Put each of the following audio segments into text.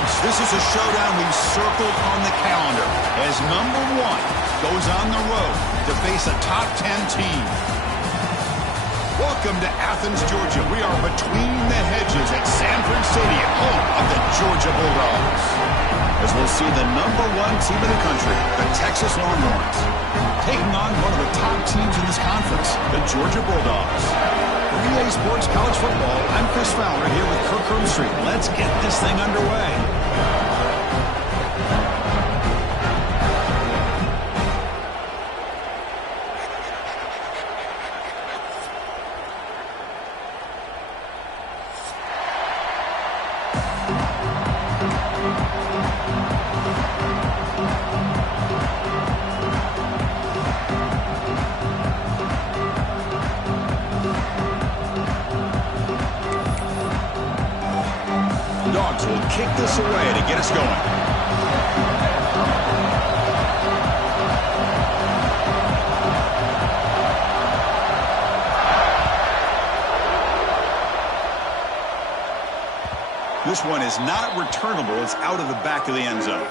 Folks, this is a showdown we've circled on the calendar as number 1 goes on the road to face a top 10 team. Welcome to Athens, Georgia. We are between the hedges at Sanford Stadium, home of the Georgia Bulldogs. As we'll see the number 1 team in the country, the Texas Longhorns, taking on one of the top teams in this conference, the Georgia Bulldogs. For EA Sports College Football, I'm Chris Fowler here with Kirk Herbstreit. Let's get this thing underway. Dogs will kick this away to get us going. This one is not returnable. It's out of the back of the end zone.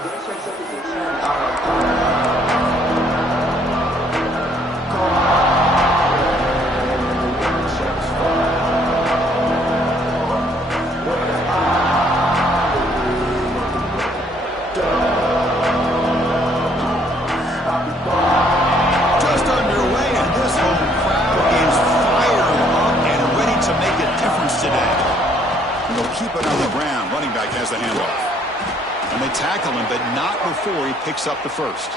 Keep it on the ground. Running back has the handoff. And they tackle him, but not before he picks up the first.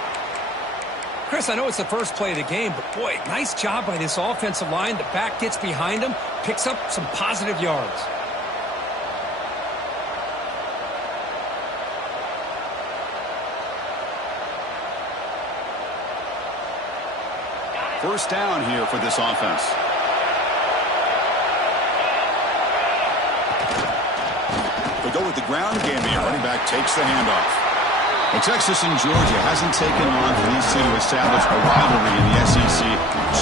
Chris, I know it's the first play of the game, but boy, nice job by this offensive line. The back gets behind him, picks up some positive yards. First down here for this offense. Go with the ground game here. Running back takes the handoff. Well, Texas and Georgia hasn't taken long for these two to establish a rivalry in the SEC.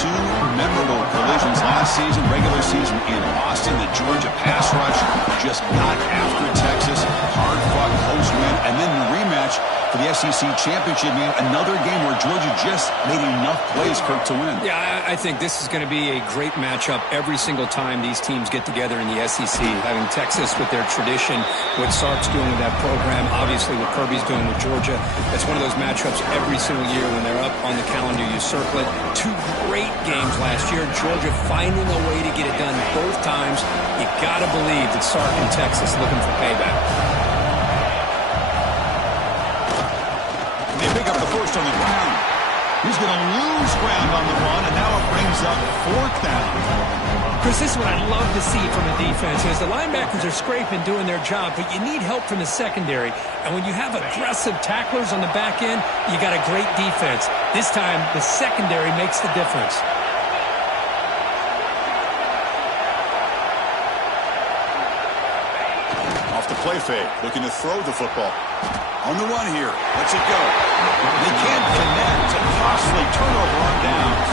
2 memorable collisions last season, regular season in Austin. The Georgia pass rush just got after Texas. Hard-fought close win. And then the rematch for the SEC championship game. Another game where Georgia just made enough plays, Kirk, to win. Yeah, I think this is going to be a great matchup every single time these teams get together in the SEC. Having Texas with their tradition, what Sark's doing with that program, obviously what Kirby's doing with Georgia. It's one of those matchups every single year when they're up on the calendar. You circle it. 2 great games last year. Georgia finding a way to get it done both times. You got to believe that Sark and Texas looking for payback. They pick up the first on the ground. He's going to lose ground on the run, and now it brings up 4th down. Chris, this is what I love to see from a defense is the linebackers are scraping, doing their job, but you need help from the secondary. And when you have aggressive tacklers on the back end, you got a great defense. This time, the secondary makes the difference. Off the play fake, looking to throw the football. On the run here, lets it go. They can't connect. A costly turnover on downs.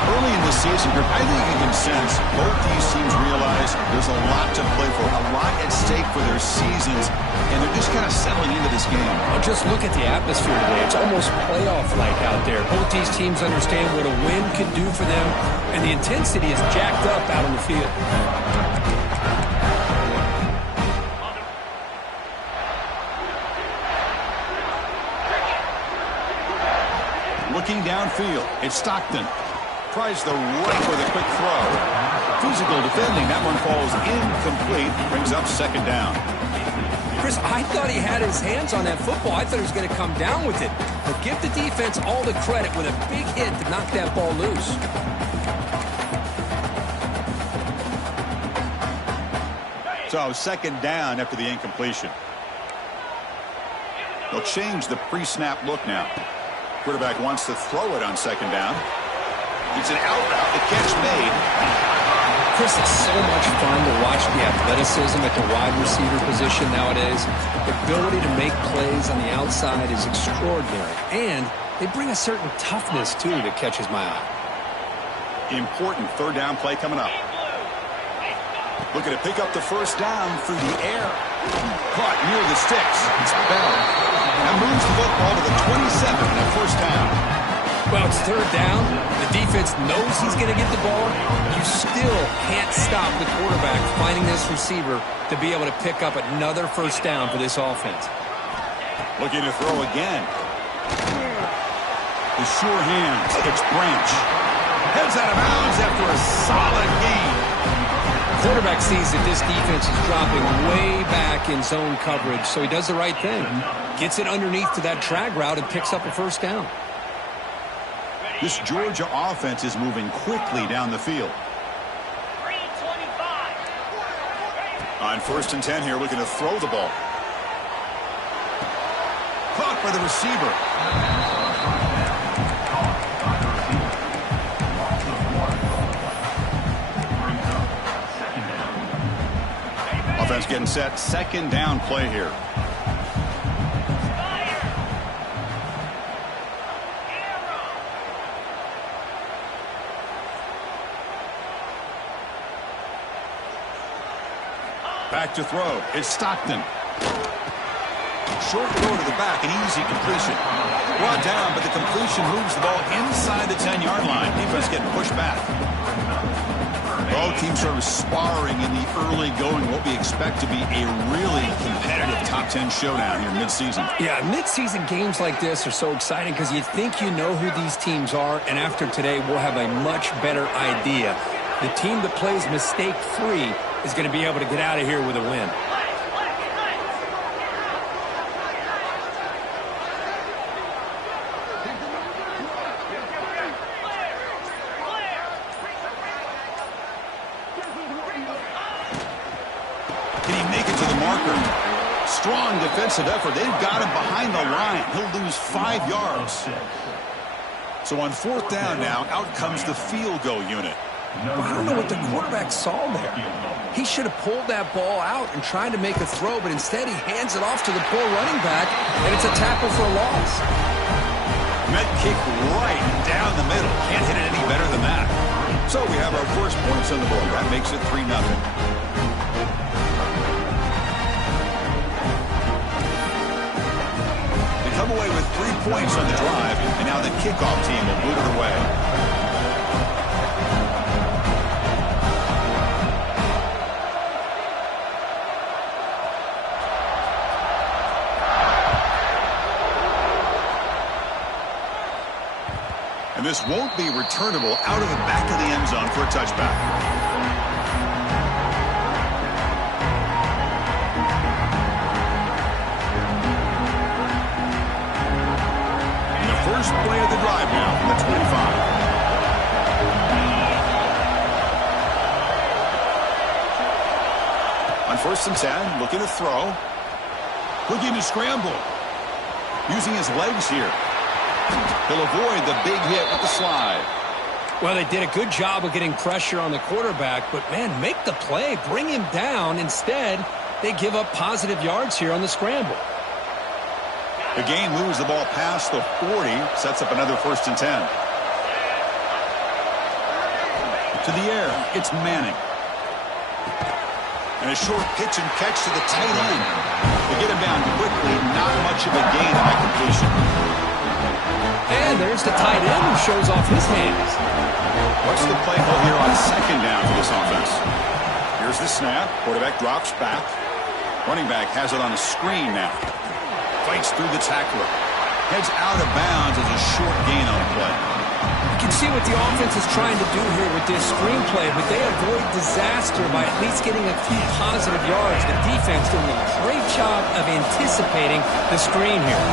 Early in the season, I think you can sense both these teams realize there's a lot to play for, a lot at stake for their seasons, and they're just kind of settling into this game. Well, just look at the atmosphere today. It's almost playoff-like out there. Both these teams understand what a win can do for them, and the intensity is jacked up out on the field. Looking downfield, it's Stockton. Tries the right with a quick throw. Physical defending. That one falls incomplete. Brings up 2nd down. Chris, I thought he had his hands on that football. I thought he was going to come down with it. But give the defense all the credit with a big hit to knock that ball loose. So 2nd down after the incompletion. They'll change the pre-snap look now. Quarterback wants to throw it on 2nd down. It's an out route. The catch made. Chris, it's so much fun to watch the athleticism at the wide receiver position nowadays. The ability to make plays on the outside is extraordinary. And they bring a certain toughness, too, that catches my eye. Important 3rd down play coming up. Looking to pick up the first down through the air. Caught near the sticks. It's Bell. And moves the football to the 27 and a first down. Well, it's third down. The defense knows he's going to get the ball. You still can't stop the quarterback finding this receiver to be able to pick up another first down for this offense. Looking to throw again. The sure hands. It's Branch. Heads out of bounds after a solid gain. Quarterback sees that this defense is dropping way back in zone coverage, so he does the right thing. Gets it underneath to that drag route and picks up a first down. This Georgia offense is moving quickly down the field. On 1st and 10 here, looking to throw the ball. Caught by the receiver. Offense getting set. Second down play here. Back to throw. It's Stockton. Short throw to the back. An easy completion. Brought down, but the completion moves the ball inside the 10-yard line. Defense getting pushed back. Both teams sort of sparring in the early going. What we expect to be a really competitive top 10 showdown here mid-season. Yeah, mid-season games like this are so exciting because you think you know who these teams are, and after today we'll have a much better idea. The team that plays mistake-free is going to be able to get out of here with a win. Can he make it to the marker? Strong defensive effort. They've got him behind the line. He'll lose 5 yards. So on 4th down now, out comes the field goal unit. Well, I don't know what the quarterback saw there. He should have pulled that ball out and tried to make a throw, but instead he hands it off to the poor running back, and it's a tackle for a loss. Met kick right down the middle. Can't hit it any better than that. So we have our first points on the board. That makes it 3-0. They come away with 3 points on the drive, and now the kickoff team will boot it away. And this won't be returnable out of the back of the end zone for a touchback. And the first play of the drive now from the 25. On 1st and 10, looking to throw. Looking to scramble. Using his legs here. He'll avoid the big hit with the slide. Well, they did a good job of getting pressure on the quarterback, but, man, make the play. Bring him down. Instead, they give up positive yards here on the scramble. The game moves the ball past the 40, sets up another 1st and 10. To the air, it's Manning. And a short pitch and catch to the tight end. They get him down quickly, not much of a gain on that completion. And there's the tight end who shows off his hands. What's the play call here on 2nd down for this offense? Here's the snap. Quarterback drops back. Running back has it on a screen now. Fights through the tackler. Heads out of bounds as a short gain on the play. You can see what the offense is trying to do here with this screen play, but they avoid disaster by at least getting a few positive yards. The defense doing a great job of anticipating the screen here.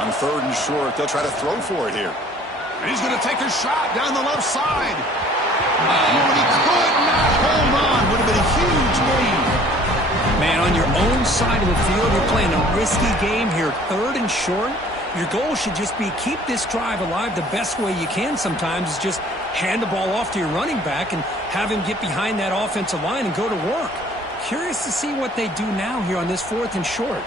On 3rd and short, they'll try to throw for it here. And he's going to take a shot down the left side. Oh, and he could not hold on. Would have been a huge gain. Man, on your own side of the field, you're playing a risky game here. 3rd and short. Your goal should just be keep this drive alive the best way you can sometimes is just hand the ball off to your running back and have him get behind that offensive line and go to work. Curious to see what they do now here on this 4th and short.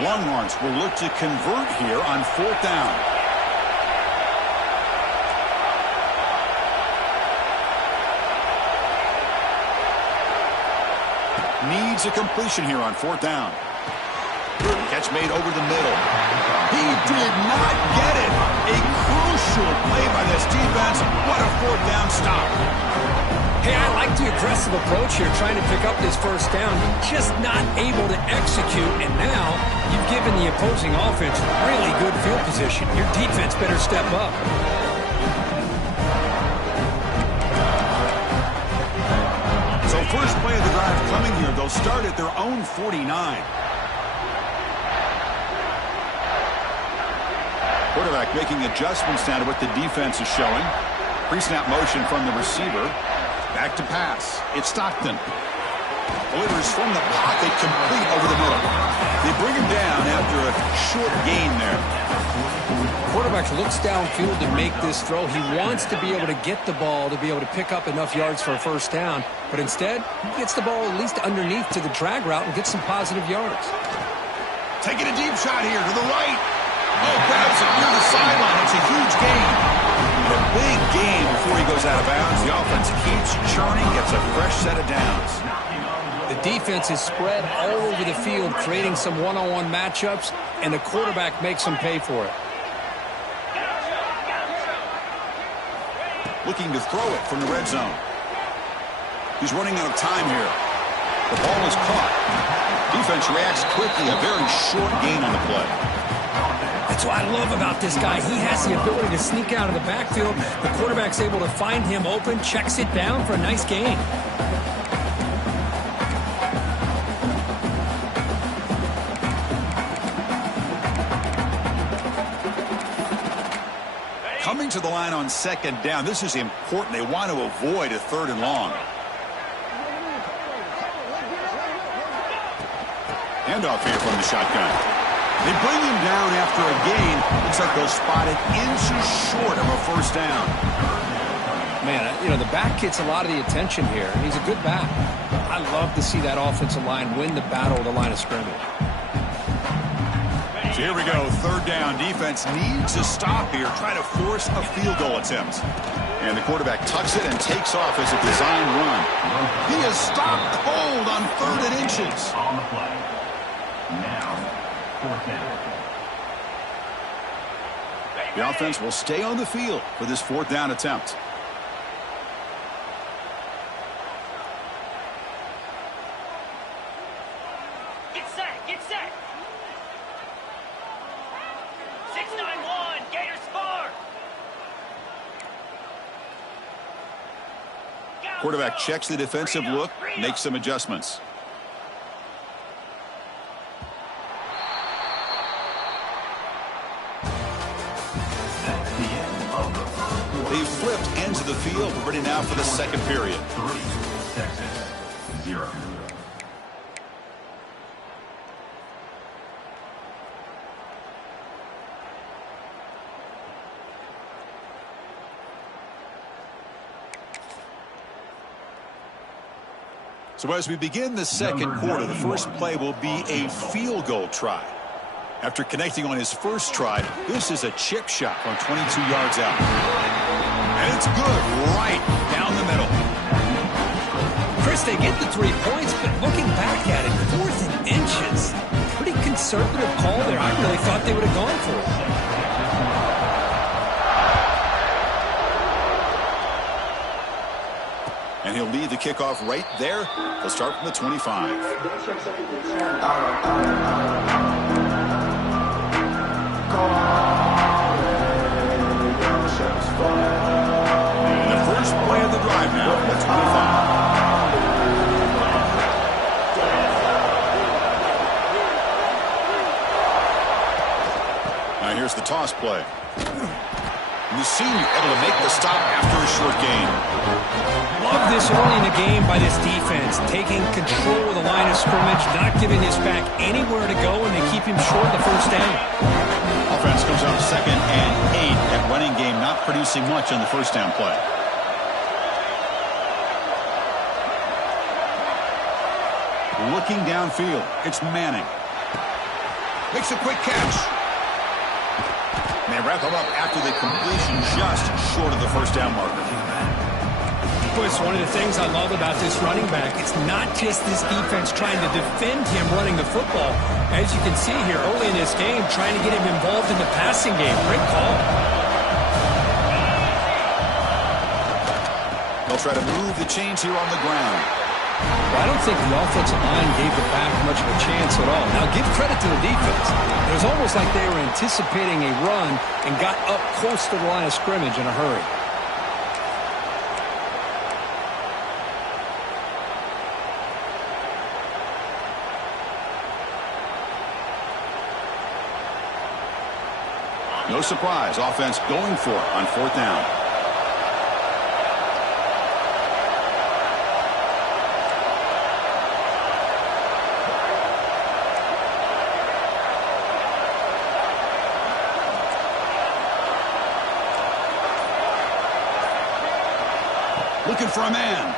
Longhorns will look to convert here on 4th down. Needs a completion here on 4th down. Catch made over the middle. He did not get it. A crucial play by this defense. What a 4th down stop. Hey, I like the aggressive approach here, trying to pick up this 1st down. Just not able to execute, and now you've given the opposing offense really good field position. Your defense better step up. So first play of the drive coming here. They'll start at their own 49. Quarterback making adjustments now to what the defense is showing. Pre-snap motion from the receiver. Back to pass. It's Stockton. Delivers from the pocket, complete over the middle. They bring him down after a short gain there. Quarterback looks downfield to make this throw. He wants to be able to get the ball to be able to pick up enough yards for a 1st down. But instead, he gets the ball at least underneath to the drag route and gets some positive yards. Taking a deep shot here to the right. Oh, grabs it near the sideline. It's a huge gain. And a big gain before he goes out of bounds. The offense keeps churning, gets a fresh set of downs. The defense is spread all over the field, creating some one-on-one matchups, and the quarterback makes them pay for it. Looking to throw it from the red zone. He's running out of time here. The ball is caught. Defense reacts quickly. A very short gain on the play. That's what I love about this guy. He has the ability to sneak out of the backfield. The quarterback's able to find him open, checks it down for a nice gain. Coming to the line on 2nd down. This is important. They want to avoid a 3rd and long. Handoff here from the shotgun. They bring him down after a gain. Looks like they'll spot it inches short of a 1st down. Man, you know, the back gets a lot of the attention here. He's a good back. I love to see that offensive line win the battle of the line of scrimmage. So here we go, 3rd down. Defense needs to stop here, try to force a field goal attempt. And the quarterback tucks it and takes off as a design run. He is stopped cold on 3rd and inches. On the play. Now, 4th down. The offense will stay on the field for this 4th down attempt. Get set, get set. 6-9-1, Gators far. Quarterback checks the defensive look, makes some adjustments. They've flipped ends of the field. We're ready now for the 2nd period. 3, Texas, 0. So as we begin the 2nd quarter, the first play will be a field goal try. After connecting on his first try, this is a chip shot from 22 yards out. And it's good right down the middle. Chris, they get the 3 points, but looking back at it, 4th and inches. Pretty conservative call there. I really thought they would have gone for it. And he'll lead the kickoff right there. They'll start from the 25. And the first play of the drive now from the 25. Now here's the toss play. And the senior able to make the stop after a short gain. Love this early in the game by this defense, taking control of the line of scrimmage, not giving this back anywhere to go, and they keep him short the 1st down. Offense comes up 2nd and 8. That running game not producing much on the 1st down play. Looking downfield, it's Manning. Makes a quick catch. And they wrap him up after the completion just short of the first down marker. It's one of the things I love about this running back. It's not just this defense trying to defend him running the football. As you can see here early in this game, trying to get him involved in the passing game. Great call. They'll try to move the chains here on the ground. Well, I don't think the offensive line gave the back much of a chance at all. Now, give credit to the defense. It was almost like they were anticipating a run and got up close to the line of scrimmage in a hurry. No surprise, offense going for it on fourth down. Looking for a man.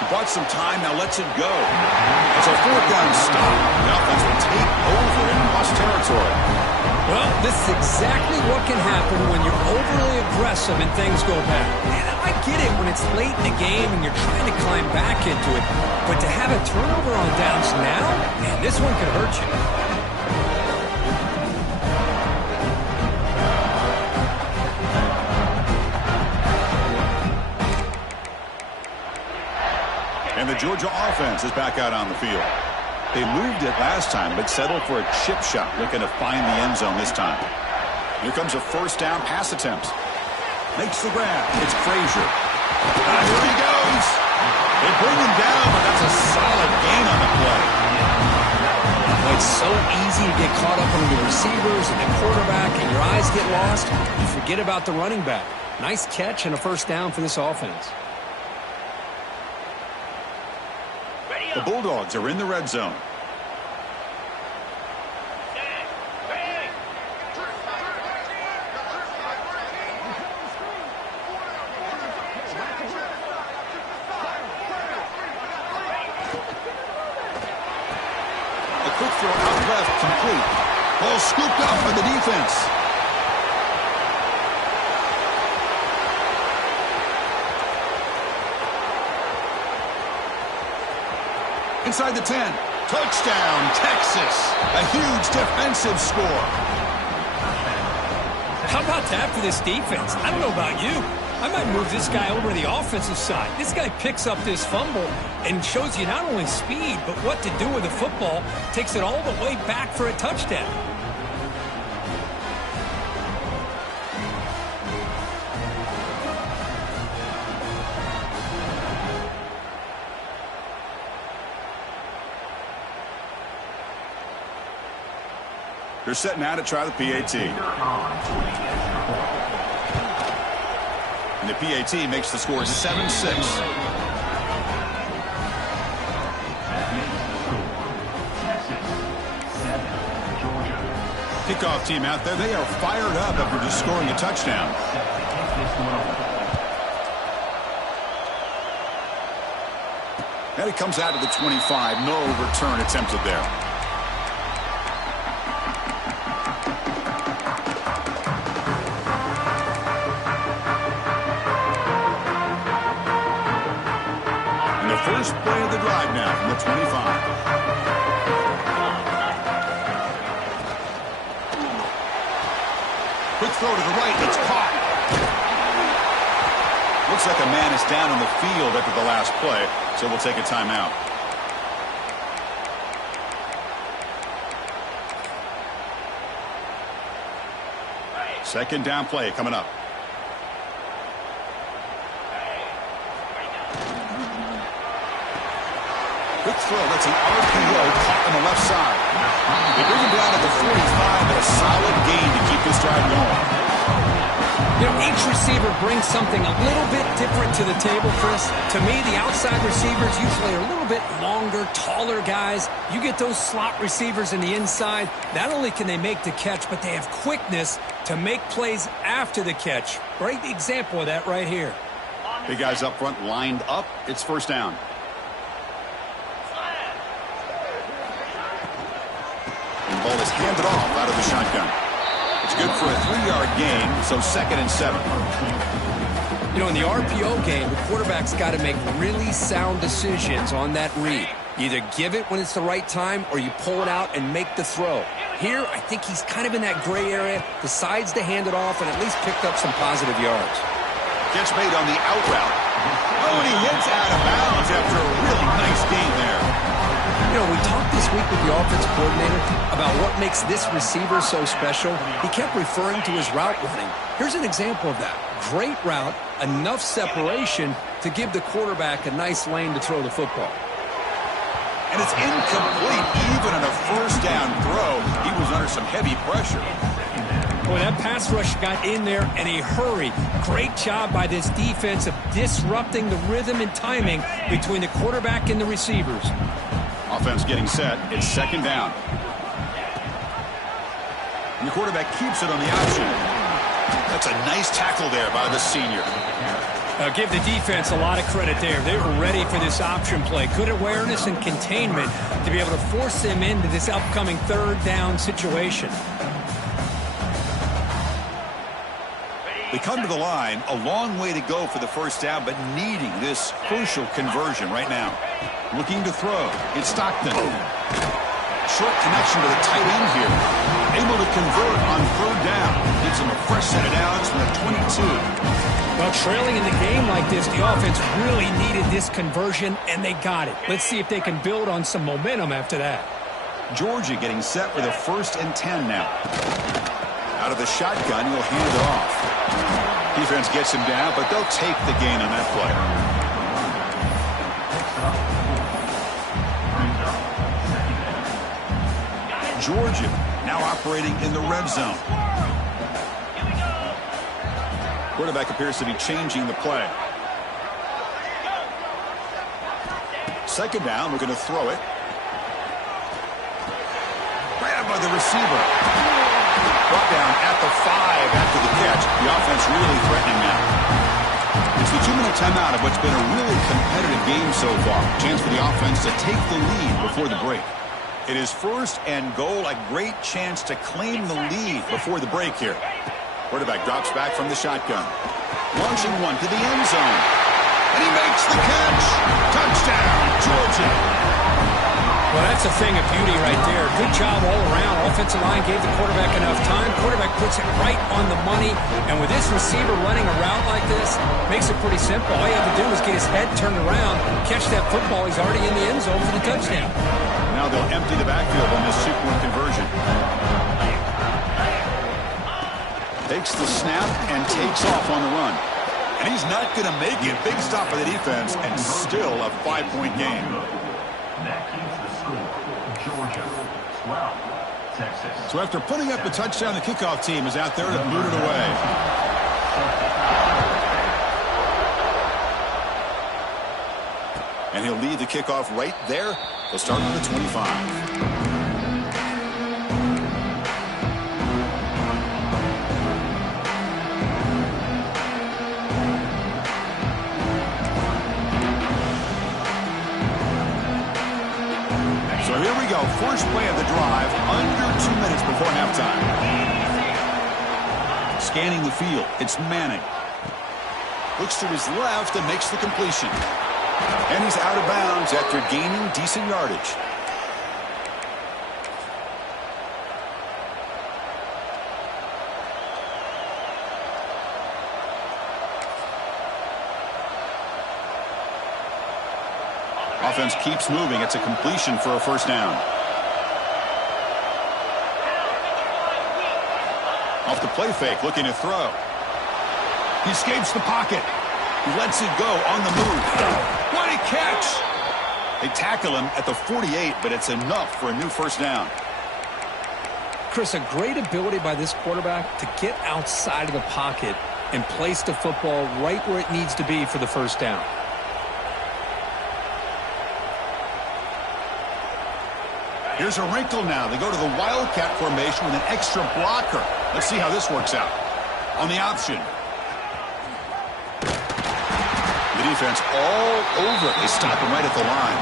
He bought some time, now lets it go. It's a fourth down stop. The offense will take over in lost territory. Well, this is exactly what can happen when you're overly aggressive and things go bad. And I get it when it's late in the game and you're trying to climb back into it. But to have a turnover on downs now, man, this one could hurt you. And the Georgia offense is back out on the field. They moved it last time, but settled for a chip shot, looking to find the end zone this time. Here comes a first down pass attempt. Makes the grab. It's Frazier. Here he goes. They bring him down, but that's a solid gain on the play. It's so easy to get caught up on the receivers and the quarterback, and your eyes get lost. You forget about the running back. Nice catch and a first down for this offense. The Bulldogs are in the red zone. A quick throw out left, complete. Ball scooped up by the defense. Inside the 10. Touchdown, Texas. A huge defensive score. How about that for this defense? I don't know about you. I might move this guy over to the offensive side. This guy picks up this fumble and shows you not only speed, but what to do with the football. Takes it all the way back for a touchdown. They're setting out to try the PAT. And the PAT makes the score 7-6. Kickoff team out there. They are fired up after just scoring a touchdown. And it comes out to the 25. No return attempted there. First play of the drive now from the 25. Quick throw to the right. It's caught. Looks like a man is down on the field after the last play, so we'll take a timeout. Second down play coming up. Quick throw, that's an RPO caught on the left side. They bring him down at the 45, but a solid gain to keep this drive going. You know, each receiver brings something a little bit different to the table, Chris. To me, the outside receivers usually are a little bit longer, taller guys. You get those slot receivers in the inside, not only can they make the catch, but they have quickness to make plays after the catch. Great example of that right here. Big guys up front lined up. It's first down. ball is handed off out of the shotgun. It's good for a 3-yard gain, so 2nd and 7. You know, in the RPO game, the quarterback's got to make really sound decisions on that read. You either give it when it's the right time or you pull it out and make the throw. Here, I think he's kind of in that gray area, decides to hand it off and at least picked up some positive yards. Catch made on the out route. Oh, and he hits out of bounds after a really nice gain there. You know, we talked this week with the offensive coordinator about what makes this receiver so special. He kept referring to his route running. Here's an example of that. Great route, enough separation to give the quarterback a nice lane to throw the football. And it's incomplete. Even on a first down throw, he was under some heavy pressure. Boy, that pass rush got in there in a hurry. Great job by this defense of disrupting the rhythm and timing between the quarterback and the receivers. Offense getting set. It's 2nd down. And the quarterback keeps it on the option. That's a nice tackle there by the senior. Give the defense a lot of credit there. They were ready for this option play. Good awareness and containment to be able to force them into this upcoming 3rd down situation. They come to the line, a long way to go for the first down, but needing this crucial conversion right now. Looking to throw. It's Stockton. Short connection to the tight end here. Able to convert on 3rd down. Gives him a fresh set of downs from the 22. Well, trailing in the game like this, the offense really needed this conversion, and they got it. Let's see if they can build on some momentum after that. Georgia getting set with a 1st and 10 now. Out of the shotgun, he'll hand it off. Defense gets him down, but they'll take the gain on that play. Georgia now operating in the red zone. Quarterback appears to be changing the play. 2nd down, we're going to throw it. Grabbed by the receiver. Brought down at the 5 after the catch. The offense really threatening now. It's the 2-minute timeout of what's been a really competitive game so far. Chance for the offense to take the lead before the break. It is 1st and goal. A great chance to claim the lead before the break here. Quarterback drops back from the shotgun. Launching one to the end zone. And he makes the catch. Touchdown, Georgia. Well, that's a thing of beauty right there. Good job all around. Offensive line gave the quarterback enough time. Quarterback puts it right on the money. And with this receiver running a route like this, makes it pretty simple. All you have to do is get his head turned around, catch that football. He's already in the end zone for the touchdown. Now they'll empty the backfield on this 2-point conversion. Takes the snap and takes off on the run. And he's not going to make it. Big stop for the defense and still a 5-point game. That keeps the score. Georgia 12, Texas. So after putting up the touchdown, the kickoff team is out there to boot it away. And he'll lead the kickoff right there. They'll start on the 25. So here we go. First play of the drive, under 2 minutes before halftime. Scanning the field, it's Manning. Looks to his left and makes the completion. And he's out of bounds after gaining decent yardage. Offense keeps moving. It's a completion for a first down. Off the play fake, looking to throw. He escapes the pocket. He lets it go on the move. What a catch! They tackle him at the 48, but it's enough for a new first down. Chris, a great ability by this quarterback to get outside of the pocket and place the football right where it needs to be for the first down. Here's a wrinkle now. They go to the Wildcat formation with an extra blocker. Let's see how this works out. On the option. The defense all over it. They stop him right at the line.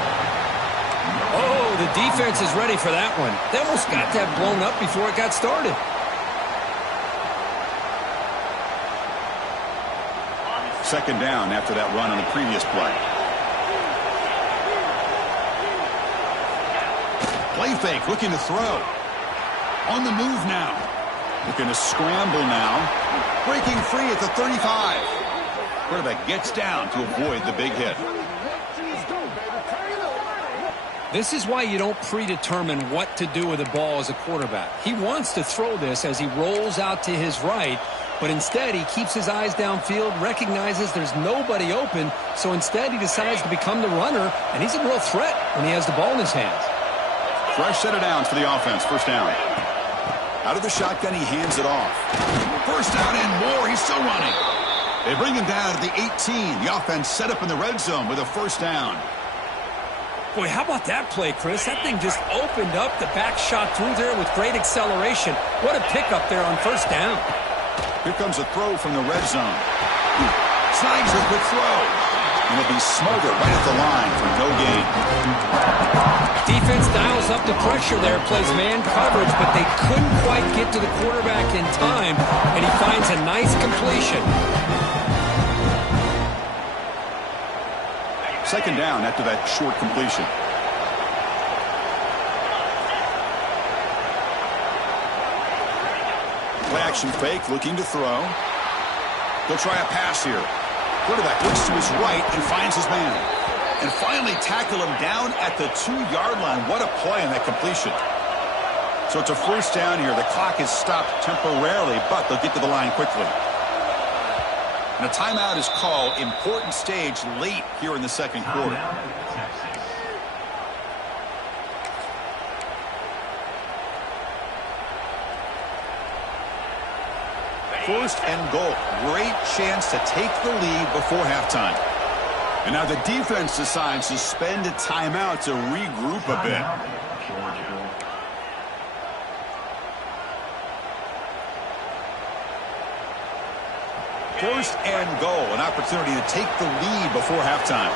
Oh, the defense is ready for that one. They almost got that blown up before it got started. Second down after that run on the previous play. Play fake, looking to throw. On the move now. Looking to scramble now. Breaking free at the 35. Quarterback gets down to avoid the big hit. This is why you don't predetermine what to do with the ball as a quarterback. He wants to throw this as he rolls out to his right, but instead he keeps his eyes downfield, recognizes there's nobody open, so instead he decides to become the runner, and he's a real threat when he has the ball in his hands. Fresh set of downs for the offense. First down. Out of the shotgun, he hands it off. First down and more. He's still running. They bring him down at the 18. The offense set up in the red zone with a first down. Boy, how about that play, Chris? That thing just opened up. The back shot through there with great acceleration. What a pickup there on first down. Here comes a throw from the red zone. Snags a good throw. And it'll be smothered right at the line for no gain. Defense dials up the pressure there, plays man coverage, but they couldn't quite get to the quarterback in time, and he finds a nice completion. Second down after that short completion. Play action fake, looking to throw. They'll try a pass here. Quarterback looks to his right and finds his man. And finally tackle him down at the 2-yard line. What a play on that completion. So it's a first down here. The clock is stopped temporarily, but they'll get to the line quickly. And a timeout is called. Important stage late here in the second quarter. First and goal. Great chance to take the lead before halftime. And now the defense decides to spend a timeout to regroup a bit. First and goal, an opportunity to take the lead before halftime.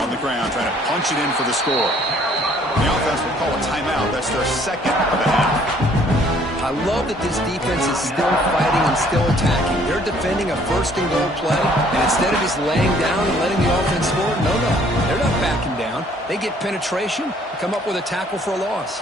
On the ground, trying to punch it in for the score. The offense will call a timeout. That's their second of the half. I love that this defense is still fighting and still attacking. They're defending a first and goal play, and instead of just laying down and letting the offense score, no, they're not backing down. They get penetration and come up with a tackle for a loss.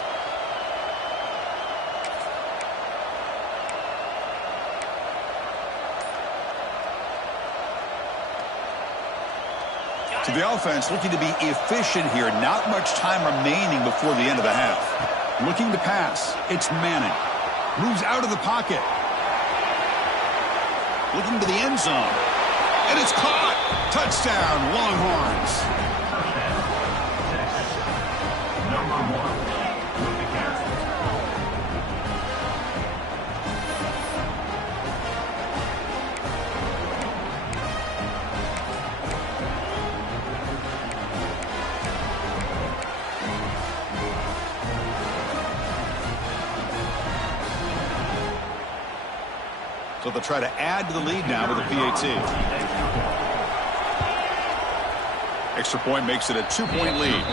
To the offense, looking to be efficient here. Not much time remaining before the end of the half. Looking to pass. It's Manning. Moves out of the pocket. Looking to the end zone. And it's caught. Touchdown, Longhorns. Number 1 with the carry. So they'll try to add to the lead now with a PAT. Extra point makes it a 2-point lead.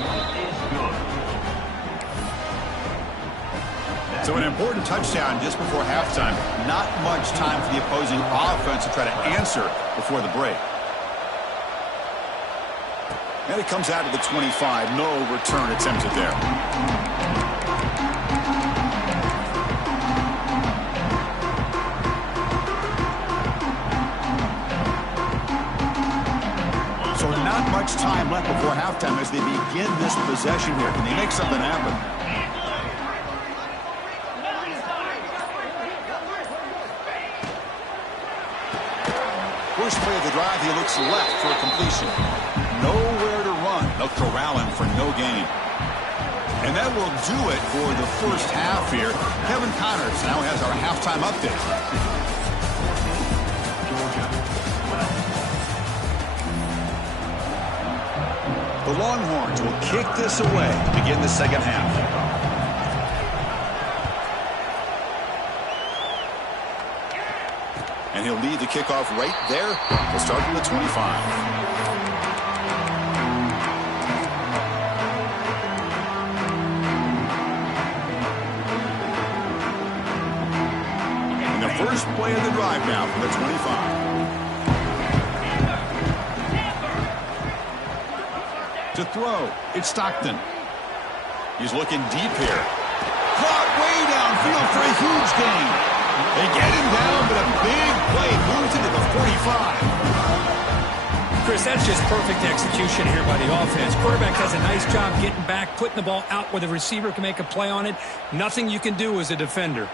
So an important touchdown just before halftime. Not much time for the opposing offense to try to answer before the break. And it comes out of the 25. No return attempted there. So not much time left before halftime as they begin this possession here. Can they make something happen? First play of the drive, he looks left for a completion. Nowhere to run. They'll corral him for no gain. And that will do it for the first half here. Kevin Connors now has our halftime update. The Longhorns will kick this away to begin the second half. And he'll lead the kickoff right there. We'll start from the 25. First play of the drive now from the 25. To throw, it's Stockton. He's looking deep here. Caught way downfield for a huge gain. They get him down, but a big play moves into the 45. Chris, that's just perfect execution here by the offense. Quarterback does a nice job getting back, putting the ball out where the receiver can make a play on it. Nothing you can do as a defender.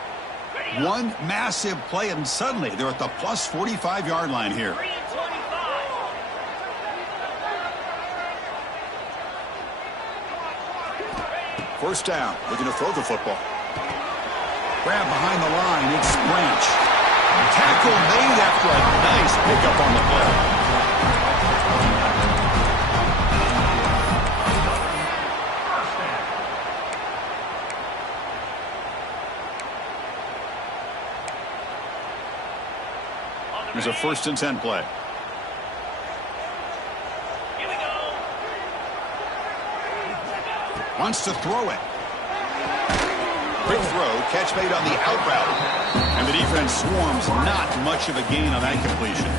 One massive play, and suddenly they're at the plus 45-yard line here. First down, looking to throw the football. Grab behind the line, it's Branch. Tackle made after a nice pickup on the play. Here's a 1st and 10 play. Wants to throw it. Quick throw, catch made on the out route. And the defense swarms, not much of a gain on that completion.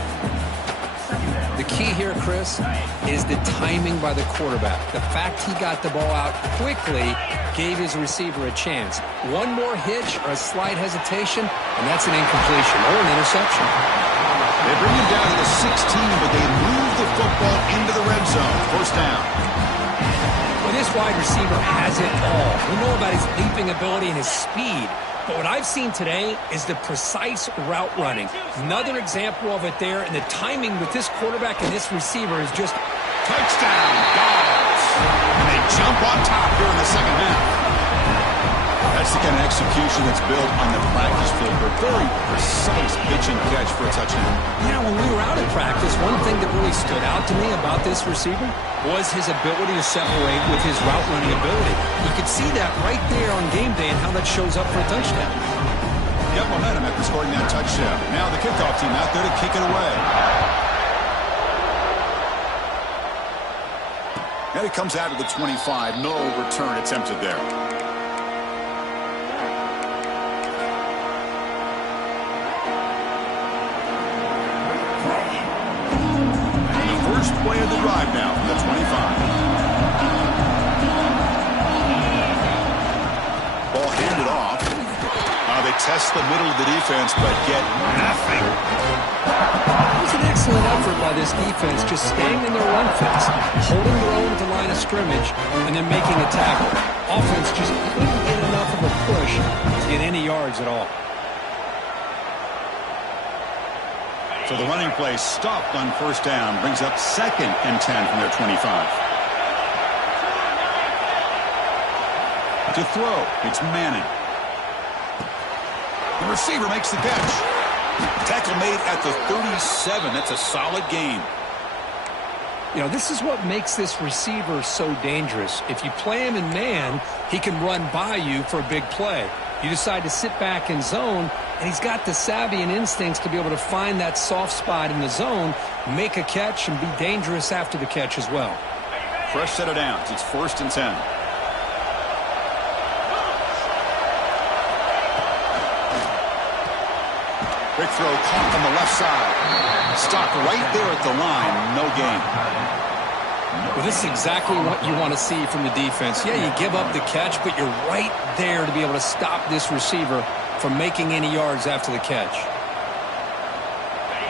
The key here, Chris, is the timing by the quarterback. The fact he got the ball out quickly gave his receiver a chance. One more hitch or a slight hesitation, and that's an incompletion or an interception. They bring him down to the 16, but they move the football into the red zone. First down. Well, this wide receiver has it all. We know about his leaping ability and his speed, but what I've seen today is the precise route running. Another example of it there, and the timing with this quarterback and this receiver is just touchdown, Dogs. And they jump on top here in the second half. That's the kind of execution that's built on the practice field for a very precise pitch and catch for a touchdown. Yeah, when we were out at practice, one thing that really stood out to me about this receiver was his ability to separate with his route running ability. You could see that right there on game day and how that shows up for a touchdown. Got momentum after scoring that touchdown. Now the kickoff team out there to kick it away. And it comes out of the 25. No return attempted there. First play of the drive now from the 25. Ball handed off. They test the middle of the defense, but get nothing. It was an excellent effort by this defense, just staying in their run fence, holding their own at the line of scrimmage, and then making a tackle. Offense just couldn't get enough of a push to get any yards at all. So the running play stopped on first down, brings up 2nd and 10 from their 25. To throw, it's Manning. The receiver makes the catch. Tackle made at the 37. That's a solid gain. You know, this is what makes this receiver so dangerous. If you play him in man, he can run by you for a big play. You decide to sit back in zone, and he's got the savvy and instincts to be able to find that soft spot in the zone, make a catch, and be dangerous after the catch as well. Fresh set of downs. It's 1st and 10. Quick throw caught on the left side. Stopped right there at the line. No gain. Well, this is exactly what you want to see from the defense. Yeah, you give up the catch, but you're right there to be able to stop this receiver from making any yards after the catch.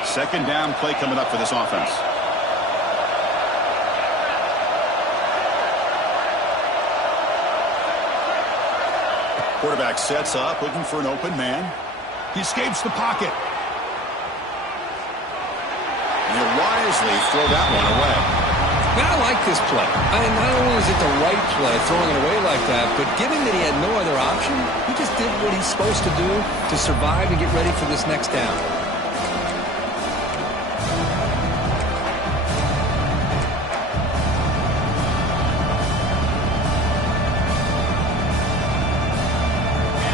Second down play coming up for this offense. Quarterback sets up, looking for an open man. He escapes the pocket. And he'll wisely throw that one away. Man, I like this play. I mean, not only is it the right play, throwing it away like that, but given that he had no other option, he just did what he's supposed to do to survive and get ready for this next down.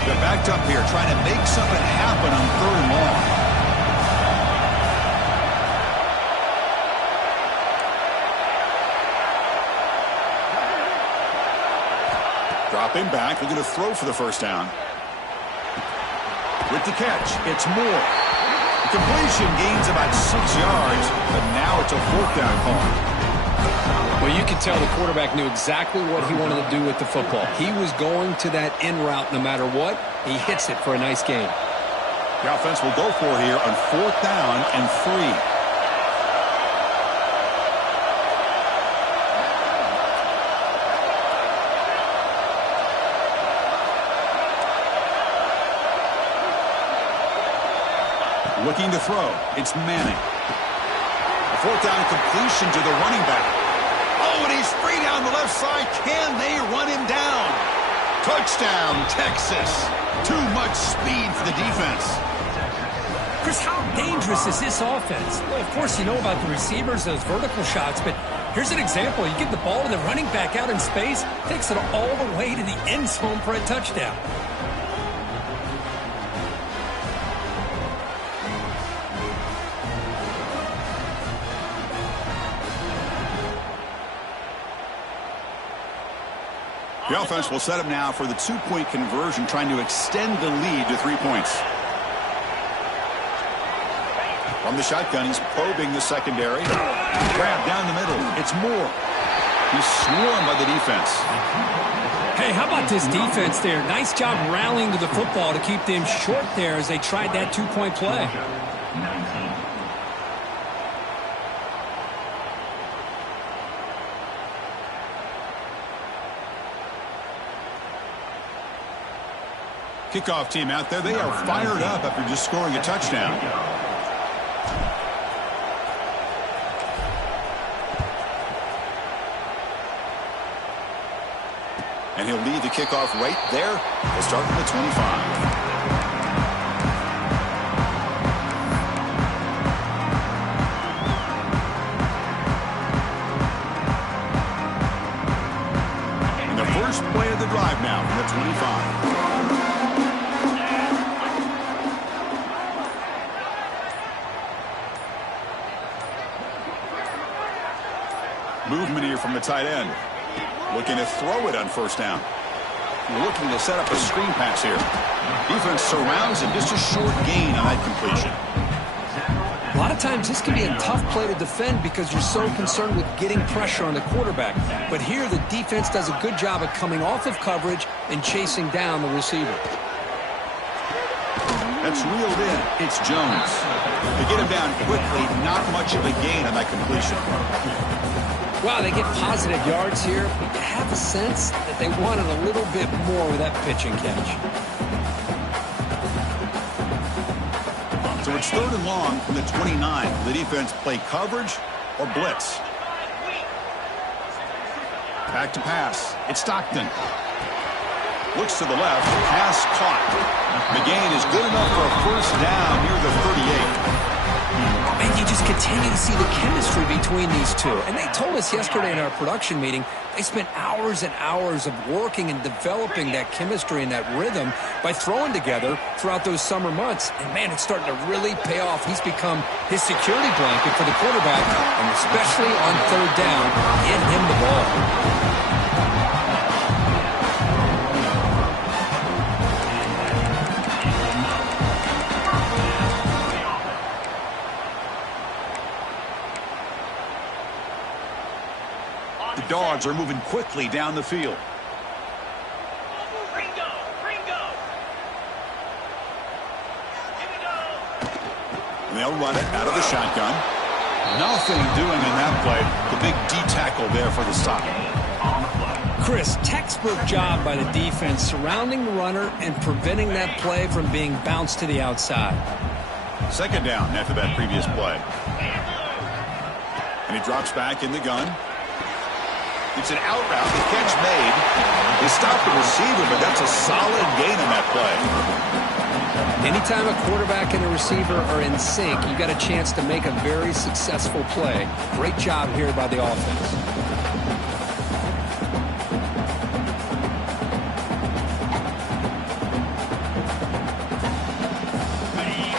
They're backed up here, trying to make something happen on 3rd and long. Drop him back. They're going to throw for the first down. With the catch, it's Moore. The completion gains about 6 yards, but now it's a 4th down call. Well, you can tell the quarterback knew exactly what he wanted to do with the football. He was going to that in route no matter what. He hits it for a nice gain. The offense will go for it here on 4th down and 3. Looking to throw. It's Manning. A 4th down completion to the running back. Oh, and he's free down the left side. Can they run him down? Touchdown, Texas. Too much speed for the defense. Chris, how dangerous is this offense? Well, of course, you know about the receivers, those vertical shots, but here's an example. You give the ball to the running back out in space, takes it all the way to the end zone for a touchdown. The offense will set up now for the 2-point conversion, trying to extend the lead to 3 points. From the shotgun, he's probing the secondary. Grab down the middle. It's Moore. He's swarmed by the defense. Hey, how about this defense there? Nice job rallying to the football to keep them short there as they tried that 2-point play. Kickoff team out there. They are fired up after just scoring a touchdown. And he'll lead the kickoff right there. We'll start from the 25. And the first play of the drive now from the 25. Movement here from the tight end. Looking to throw it on 1st down. Looking to set up a screen pass here. Defense surrounds him. Just a short gain on that completion. A lot of times this can be a tough play to defend because you're so concerned with getting pressure on the quarterback. But here the defense does a good job of coming off of coverage and chasing down the receiver. That's reeled in. It's Jones. They get him down quickly. Not much of a gain on that completion. Wow, they get positive yards here, but you have a sense that they wanted a little bit more with that pitch and catch. So it's 3rd and long from the 29. The defense play coverage or blitz. Back to pass. It's Stockton. Looks to the left. Pass caught. The gain is good enough for a 1st down near the 38. And you just continue to see the chemistry between these two. And they told us yesterday in our production meeting, they spent hours and hours of working and developing that chemistry and that rhythm by throwing together throughout those summer months. And, man, it's starting to really pay off. He's become his security blanket for the quarterback, and especially on 3rd down, get him the ball. Dogs are moving quickly down the field. Ringo! Ringo! Here we go! And they'll run it out of the shotgun. Nothing doing in that play. The big D tackle there for the stop. Chris, textbook job by the defense surrounding the runner and preventing that play from being bounced to the outside. 2nd down after that previous play. And he drops back in the gun. It's an out route. The catch made. They stopped the receiver, but that's a solid gain on that play. Anytime a quarterback and a receiver are in sync, you got a chance to make a very successful play. Great job here by the offense.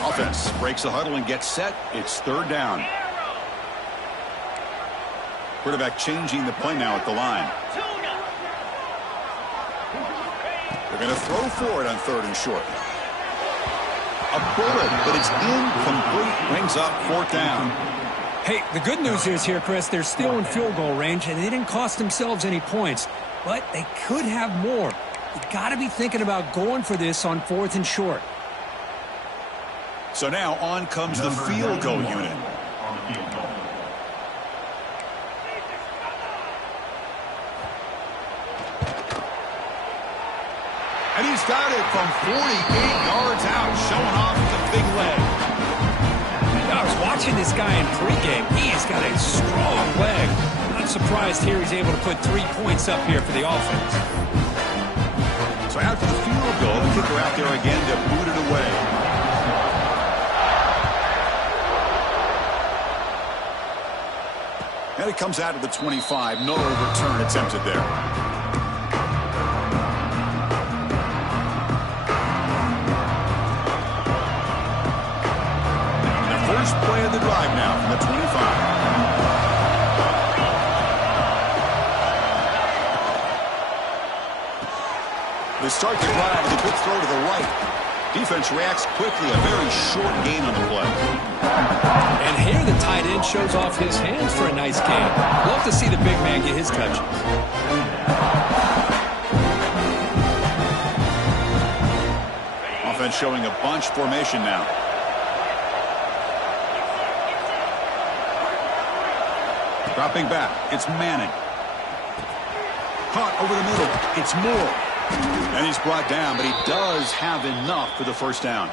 Offense breaks the huddle and gets set. It's 3rd down. Quarterback changing the play now at the line. They're going to throw for it on 3rd and short. a bullet, but it's incomplete. Brings up 4th down. Hey, the good news is here, Chris, they're still in field goal range, and they didn't cost themselves any points. But they could have more. You got to be thinking about going for this on 4th and short. So now on comes the field goal unit. On the field goal. And he's got it from 48 yards out, showing off the big leg. I was watching this guy in pregame. He's got a strong leg. Not surprised here he's able to put 3 points up here for the offense. So after the field goal, the kicker out there again to boot it away. And it comes out of the 25. No return attempted there. First play of the drive now from the 25. They start the drive with a good throw to the right. Defense reacts quickly. A very short gain on the play. And here the tight end shows off his hands for a nice gain. Love to see the big man get his touches. Offense showing a bunch formation now. Dropping back, it's Manning. Caught over the middle, it's Moore. And he's brought down, but he does have enough for the first down.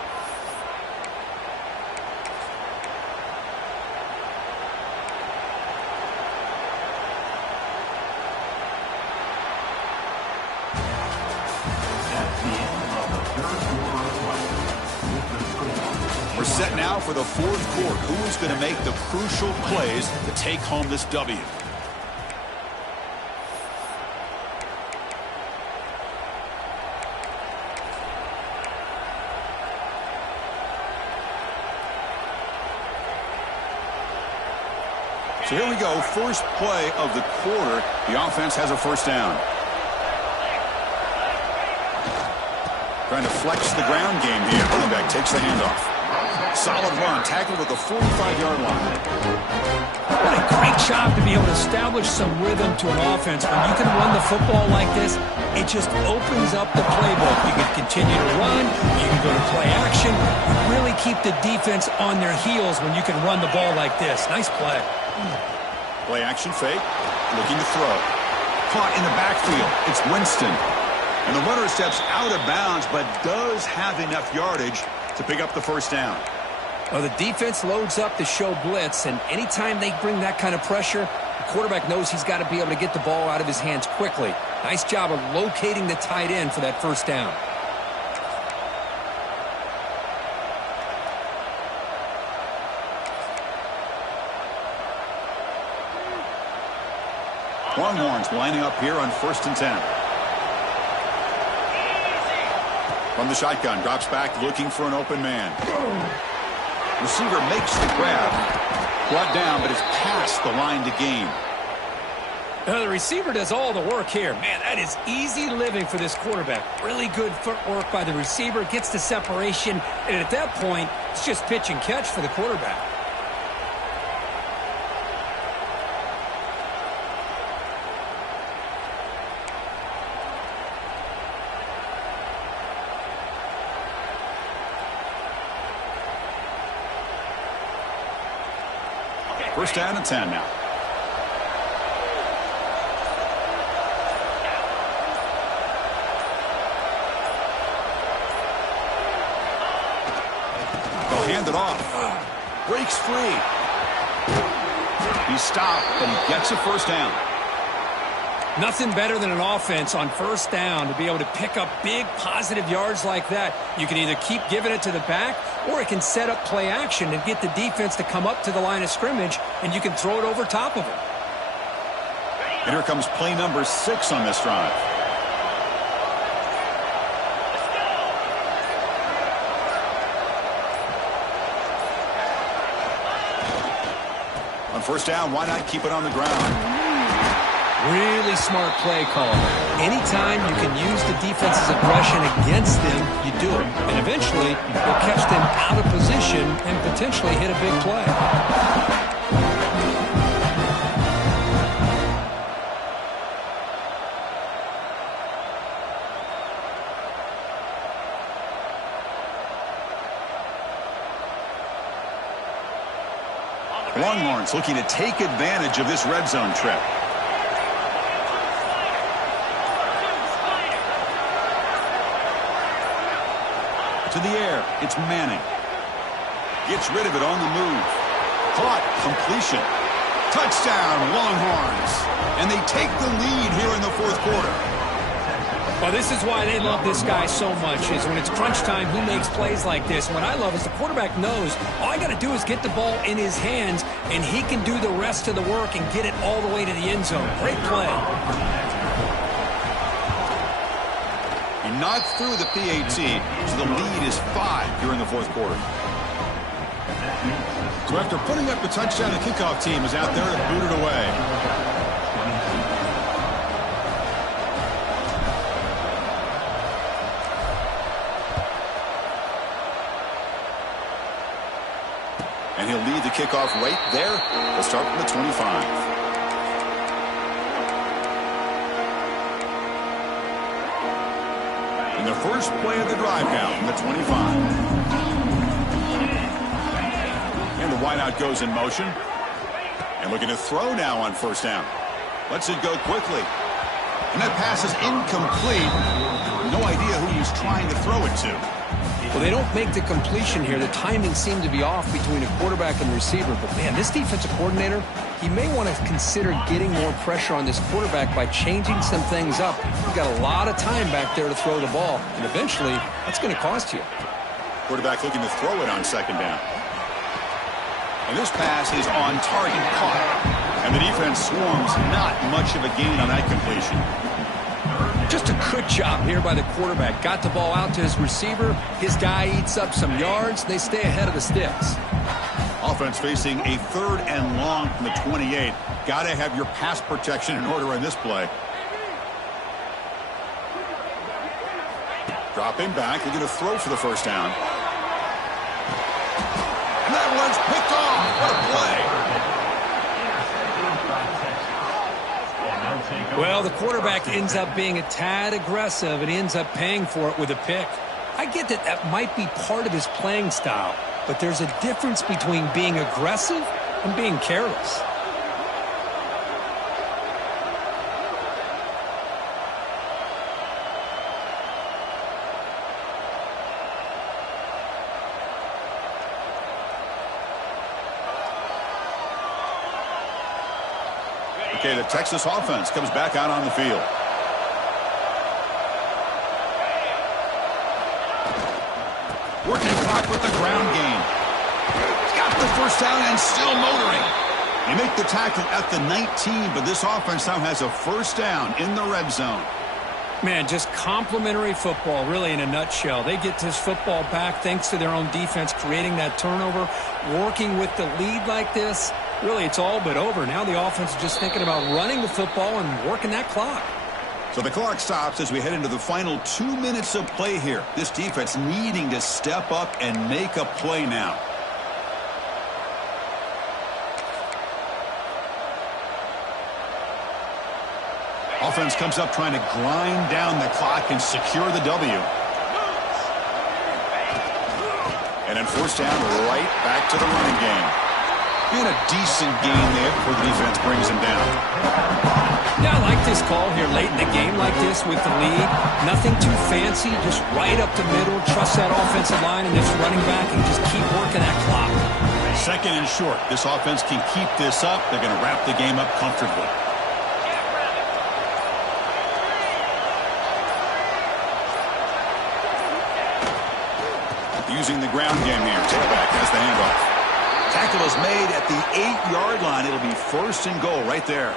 We're set now for the 4th quarter. Who is going to make the crucial plays to take home this W? So here we go. First play of the quarter. The offense has a first down. Trying to flex the ground game here. Running back takes the handoff. Solid run, tackled at the 45-yard line. What a great job to be able to establish some rhythm to an offense. When you can run the football like this, it just opens up the playbook. You can continue to run, you can go to play action, really keep the defense on their heels when you can run the ball like this. Nice play. Play action fake, looking to throw. Caught in the backfield, it's Winston. And the runner steps out of bounds, but does have enough yardage to pick up the first down. Well, the defense loads up to show blitz, and anytime they bring that kind of pressure, the quarterback knows he's got to be able to get the ball out of his hands quickly. Nice job of locating the tight end for that first down. Longhorns lining up here on 1st and 10. From the shotgun, drops back, looking for an open man. Receiver makes the grab. Brought down, but is past the line to gain. The receiver does all the work here. Man, that is easy living for this quarterback. Really good footwork by the receiver, gets the separation, and at that point, it's just pitch and catch for the quarterback. First down and 10 now. They'll hand it off. Breaks free. He's stopped, but he gets a first down. Nothing better than an offense on first down to be able to pick up big positive yards like that. You can either keep giving it to the back, or it can set up play action and get the defense to come up to the line of scrimmage, and you can throw it over top of it. And here comes play number 6 on this drive. On first down, why not keep it on the ground? Really smart play call. Anytime you can use the defense's aggression against them, you do it. And eventually, you'll catch them out of position and potentially hit a big play. Longhorns looking to take advantage of this red zone trip. To the air, it's Manning. Gets rid of it on the move. Caught, completion. Touchdown, Longhorns. And they take the lead here in the fourth quarter. Well, this is why they love this guy so much, is when it's crunch time, he makes plays like this. What I love is the quarterback knows all I got to do is get the ball in his hands, and he can do the rest of the work and get it all the way to the end zone. Great play. Not through the PAT, so the lead is 5 here in the fourth quarter. So after putting up the touchdown, the kickoff team is out there to boot it away. And he'll lead the kickoff right there. We'll start from the 25. The first play of the drive now from the 25. And the wideout goes in motion. And looking to throw now on first down. Lets it go quickly. And that pass is incomplete. No idea who he's trying to throw it to. Well, they don't make the completion here. The timing seemed to be off between a quarterback and the receiver. But, man, this defensive coordinator, he may want to consider getting more pressure on this quarterback by changing some things up. You've got a lot of time back there to throw the ball, and eventually that's going to cost you. Quarterback looking to throw it on second down. And this pass is on target, caught. And the defense swarms, not much of a gain on that completion. Just a good job here by the quarterback. Got the ball out to his receiver. His guy eats up some yards. They stay ahead of the sticks. Offense facing a 3rd and long from the 28. Got to have your pass protection in order on this play. Dropping back. They're going to throw for the first down. And that one's picked off. What a play. Well, the quarterback ends up being a tad aggressive, and he ends up paying for it with a pick. I get that that might be part of his playing style, but there's a difference between being aggressive and being careless. Okay, the Texas offense comes back out on the field. Working clock with the ground game. Got the first down and still motoring. You make the tackle at the 19, but this offense now has a first down in the red zone. Man, just complimentary football, really, in a nutshell. They get this football back thanks to their own defense, creating that turnover, working with the lead like this. Really, it's all but over. Now the offense is just thinking about running the football and working that clock. So the clock stops as we head into the final 2 minutes of play here. This defense needing to step up and make a play now. Offense comes up trying to grind down the clock and secure the W. And then first down, right back to the running game. And a decent gain there before the defense brings him down. Yeah, I like this call here late in the game like this with the lead. Nothing too fancy, just right up the middle. Trust that offensive line and this running back and just keep working that clock. Second and short. This offense can keep this up. They're going to wrap the game up comfortably. Using the ground game here. Tailback has the handoff. Tackle is made at the 8-yard line. It'll be first and goal right there.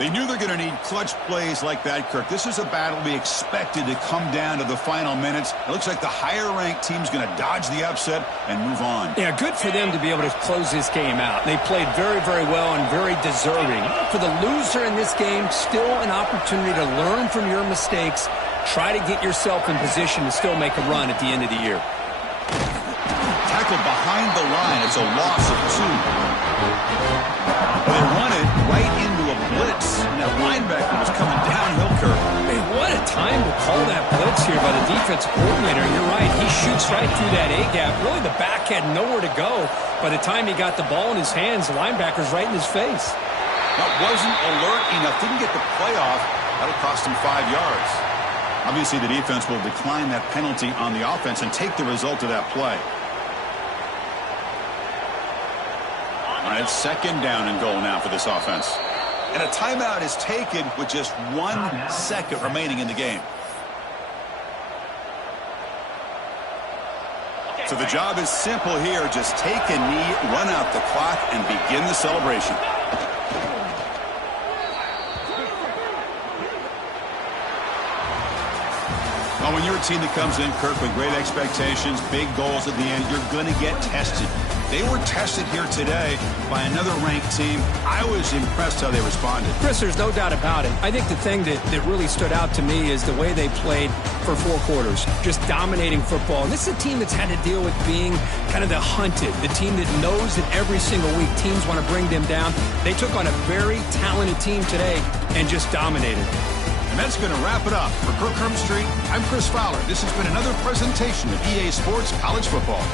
They knew they're going to need clutch plays like that, Kirk. This is a battle we expected to come down to the final minutes. It looks like the higher-ranked team's going to dodge the upset and move on. Yeah, good for them to be able to close this game out. They played very, very well and very deserving. For the loser in this game, still an opportunity to learn from your mistakes. Try to get yourself in position to still make a run at the end of the year. Tackled behind the line. It's a loss of 2. They run it right into a blitz. And that linebacker was coming downhill, Kirk. Man, what a time to call that blitz here by the defensive coordinator. You're right. He shoots right through that A-gap. Really, the back had nowhere to go. By the time he got the ball in his hands, the linebacker's right in his face. That wasn't alert enough. Didn't get the play off. That'll cost him 5 yards. Obviously, the defense will decline that penalty on the offense and take the result of that play. All right, 2nd down and goal now for this offense. And a timeout is taken with just 1 second remaining in the game. So the job is simple here. Just take a knee, run out the clock, and begin the celebration. Well, when you're a team that comes in, Kirk, with great expectations, big goals at the end, you're going to get tested. They were tested here today by another ranked team. I was impressed how they responded. Chris, there's no doubt about it. I think the thing that really stood out to me is the way they played for 4 quarters, just dominating football. And this is a team that's had to deal with being kind of the hunted, the team that knows that every single week teams want to bring them down. They took on a very talented team today and just dominated. And that's going to wrap it up. For Kirk Herbstreit, I'm Chris Fowler. This has been another presentation of EA Sports College Football.